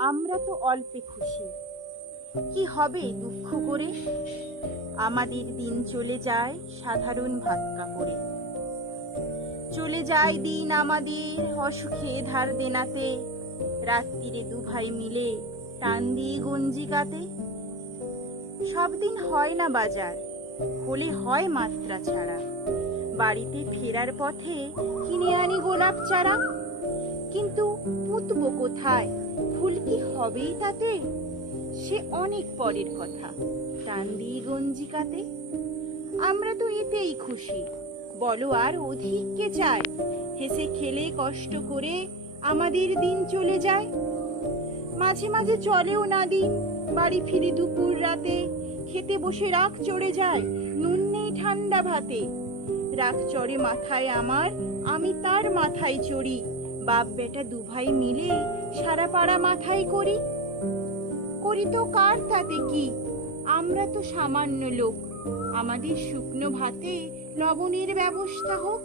আমরা তো অল্পে খুশি, কি হবে দুঃখ করে? আমাদের দিন চলে যায় সাধারণ ভাত কাপড়ে। চলে যায় দিন আমাদের অসুখে ধার দেনাতে, রাত্রিরে দুভাই মিলে টান দিয়ে গঞ্জিকাতে। সব দিন হয় না বাজার, হলে হয় মাত্রা ছাড়া। বাড়িতে ফেরার পথে কিনে আনি গোলাপ চারা। কিন্তু পুঁতবো কোথায়, ফুল কি হবেই তাতে? সে অনেক পরের কথা, টান দিয়ে গঞ্জিকাতে। আমরা তো এতেই খুশি, বলো আর অধিক কে চায়? হেসে খেলে কষ্ট করে আমাদের দিন চলে যায়। মাঝে মাঝে চলেও না দিন, বাড়ি ফিরি দুপুর রাতে। খেতে বসে রাগ চড়ে যায়, নুন নেই ঠান্ডা ভাতে। রাগ চড়ে মাথায় আমার, আমি তার মাথায় চড়ি। বাপ বেটা দুভাই মিলে সারা পাড়া মাথায় করি। করি তো কার তাতে কি, আমরা তো সামান্য লোক। আমাদের শুকনো ভাতে লবণের ব্যবস্থা হোক।